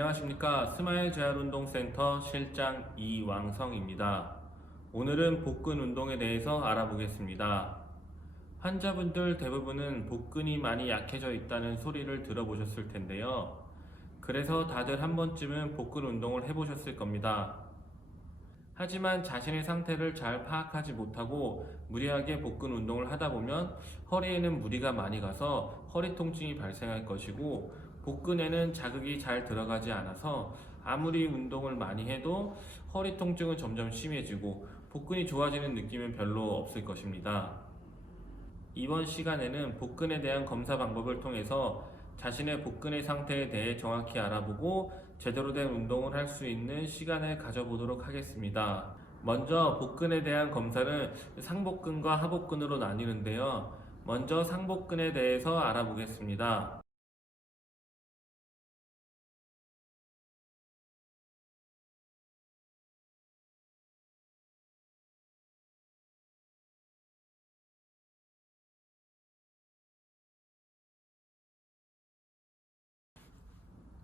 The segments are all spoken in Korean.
안녕하십니까. 스마일 재활운동센터 실장 이왕성입니다. 오늘은 복근 운동에 대해서 알아보겠습니다. 환자분들 대부분은 복근이 많이 약해져 있다는 소리를 들어보셨을 텐데요. 그래서 다들 한 번쯤은 복근 운동을 해보셨을 겁니다. 하지만 자신의 상태를 잘 파악하지 못하고 무리하게 복근 운동을 하다 보면 허리에는 무리가 많이 가서 허리 통증이 발생할 것이고, 복근에는 자극이 잘 들어가지 않아서 아무리 운동을 많이 해도 허리 통증은 점점 심해지고 복근이 좋아지는 느낌은 별로 없을 것입니다. 이번 시간에는 복근에 대한 검사 방법을 통해서 자신의 복근의 상태에 대해 정확히 알아보고 제대로 된 운동을 할 수 있는 시간을 가져보도록 하겠습니다. 먼저 복근에 대한 검사는 상복근과 하복근으로 나뉘는데요. 먼저 상복근에 대해서 알아보겠습니다.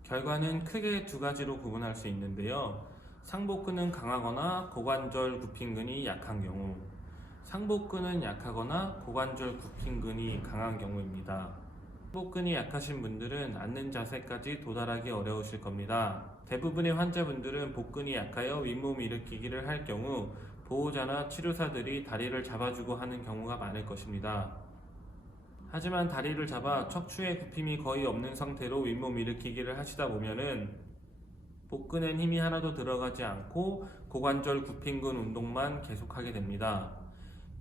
결과는 크게 두 가지로 구분할 수 있는데요. 상복근은 강하거나 고관절 굽힌근이 약한 경우, 상복근은 약하거나 고관절 굽힌근이 강한 경우입니다. 상복근이 약하신 분들은 앉는 자세까지 도달하기 어려우실 겁니다. 대부분의 환자분들은 복근이 약하여 윗몸 일으키기를 할 경우 보호자나 치료사들이 다리를 잡아주고 하는 경우가 많을 것입니다. 하지만 다리를 잡아 척추의 굽힘이 거의 없는 상태로 윗몸 일으키기를 하시다 보면은 복근엔 힘이 하나도 들어가지 않고 고관절 굽힌근 운동만 계속하게 됩니다.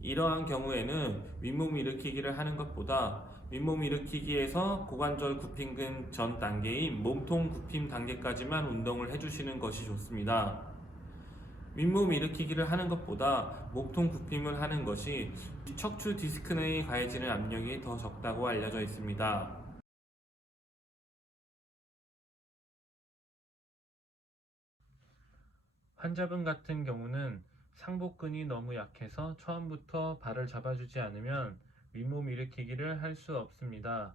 이러한 경우에는 윗몸 일으키기를 하는 것보다 윗몸 일으키기에서 고관절 굽힌근 전 단계인 몸통 굽힘 단계까지만 운동을 해주시는 것이 좋습니다. 윗몸 일으키기를 하는 것보다 몸통 굽힘을 하는 것이 척추 디스크 내에 가해지는 압력이 더 적다고 알려져 있습니다. 환자분 같은 경우는 상복근이 너무 약해서 처음부터 발을 잡아주지 않으면 윗몸 일으키기를 할 수 없습니다.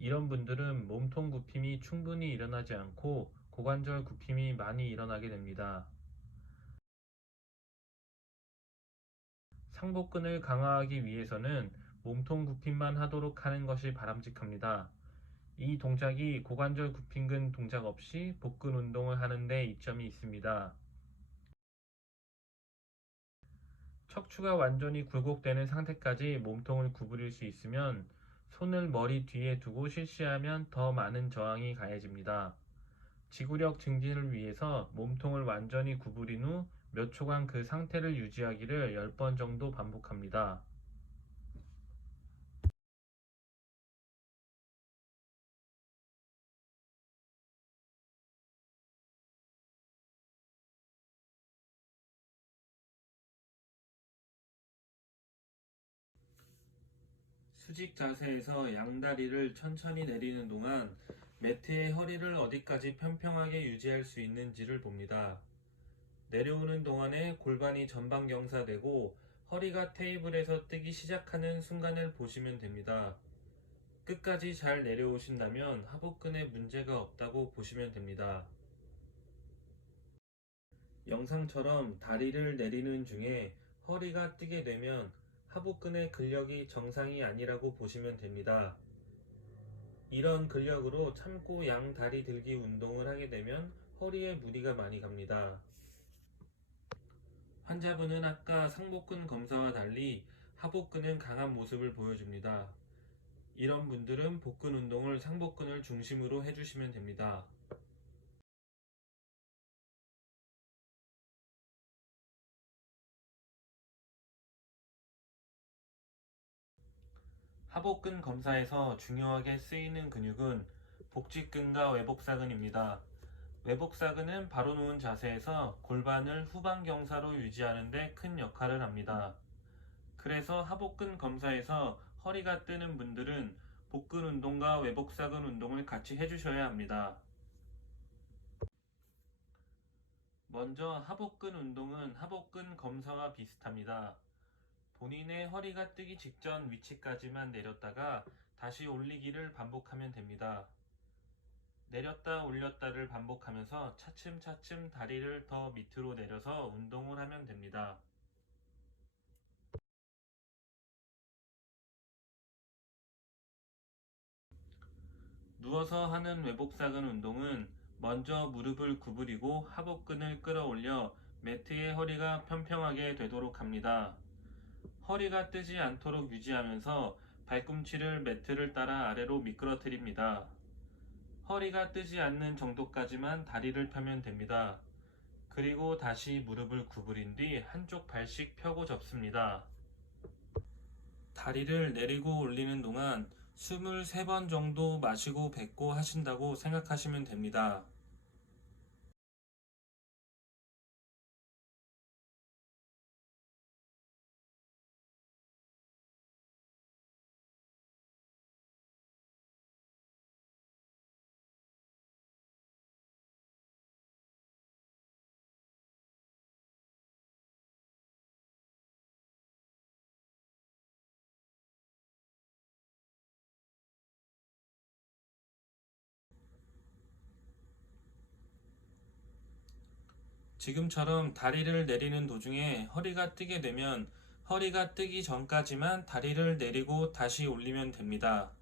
이런 분들은 몸통 굽힘이 충분히 일어나지 않고 고관절 굽힘이 많이 일어나게 됩니다. 상복근을 강화하기 위해서는 몸통 굽힘만 하도록 하는 것이 바람직합니다. 이 동작이 고관절 굽힌근 동작 없이 복근 운동을 하는 데 이점이 있습니다. 척추가 완전히 굴곡되는 상태까지 몸통을 구부릴 수 있으면 손을 머리 뒤에 두고 실시하면 더 많은 저항이 가해집니다. 지구력 증진을 위해서 몸통을 완전히 구부린 후 몇 초간 그 상태를 유지하기를 10번 정도 반복합니다. 수직 자세에서 양다리를 천천히 내리는 동안 매트의 허리를 어디까지 평평하게 유지할 수 있는지를 봅니다. 내려오는 동안에 골반이 전방경사되고 허리가 테이블에서 뜨기 시작하는 순간을 보시면 됩니다. 끝까지 잘 내려오신다면 하복근에 문제가 없다고 보시면 됩니다. 영상처럼 다리를 내리는 중에 허리가 뜨게 되면 하복근의 근력이 정상이 아니라고 보시면 됩니다. 이런 근력으로 참고 양 다리 들기 운동을 하게 되면 허리에 무리가 많이 갑니다. 환자분은 아까 상복근 검사와 달리 하복근은 강한 모습을 보여줍니다. 이런 분들은 복근 운동을 상복근을 중심으로 해주시면 됩니다. 하복근 검사에서 중요하게 쓰이는 근육은 복직근과 외복사근입니다. 외복사근은 바로 누운 자세에서 골반을 후방경사로 유지하는 데 큰 역할을 합니다. 그래서 하복근 검사에서 허리가 뜨는 분들은 복근 운동과 외복사근 운동을 같이 해주셔야 합니다. 먼저 하복근 운동은 하복근 검사와 비슷합니다. 본인의 허리가 뜨기 직전 위치까지만 내렸다가 다시 올리기를 반복하면 됩니다. 내렸다 올렸다를 반복하면서 차츰차츰 다리를 더 밑으로 내려서 운동을 하면 됩니다. 누워서 하는 외복사근 운동은 먼저 무릎을 구부리고 하복근을 끌어올려 매트에 허리가 평평하게 되도록 합니다. 허리가 뜨지 않도록 유지하면서 발꿈치를 매트를 따라 아래로 미끄러뜨립니다. 허리가 뜨지 않는 정도까지만 다리를 펴면 됩니다. 그리고 다시 무릎을 구부린 뒤 한쪽 발씩 펴고 접습니다. 다리를 내리고 올리는 동안 숨을 3번 정도 마시고 뱉고 하신다고 생각하시면 됩니다. 지금처럼 다리를 내리는 도중에 허리가 뜨게 되면 허리가 뜨기 전까지만 다리를 내리고 다시 올리면 됩니다.